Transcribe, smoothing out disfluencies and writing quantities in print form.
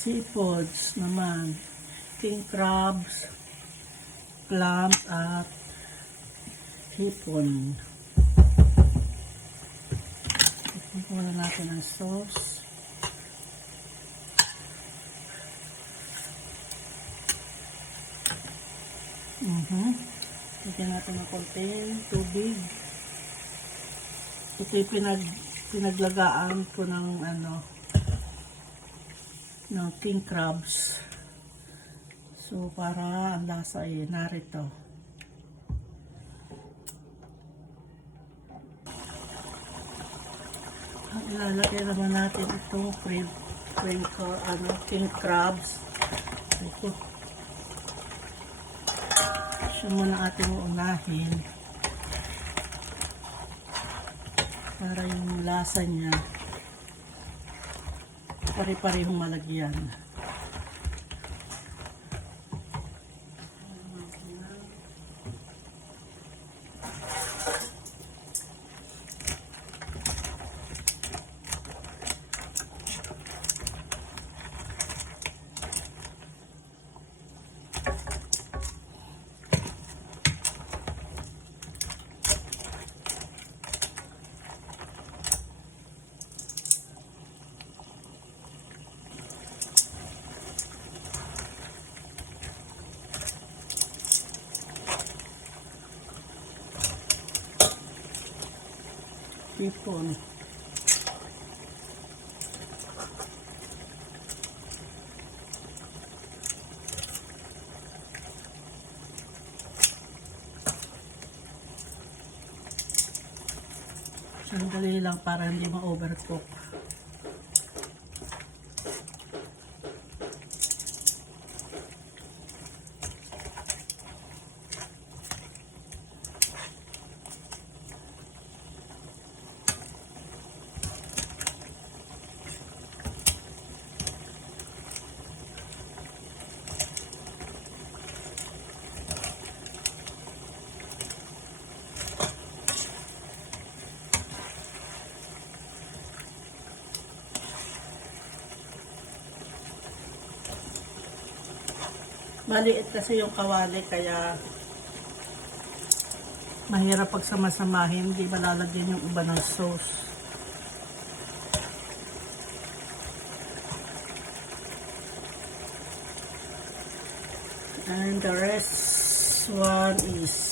seafoods naman, king crabs, clam at hipon. Ipon natin ang sauce. Lagyan natin ng konting tubig. Ito yung pinaglagaan ko ng ng king crabs. So para ang lasa ay narito. Ang ilalagay naman natin itong king crabs. Ito. Siya muna ating uunahin para yung lasa niya pare-parehong malagyan. Hipon. Sandali lang para hindi ma-overcook. Maliit kasi yung kawali kaya mahirap pagsamasamahin, hindi malalagyan yung iba ng sauce. And the rest one is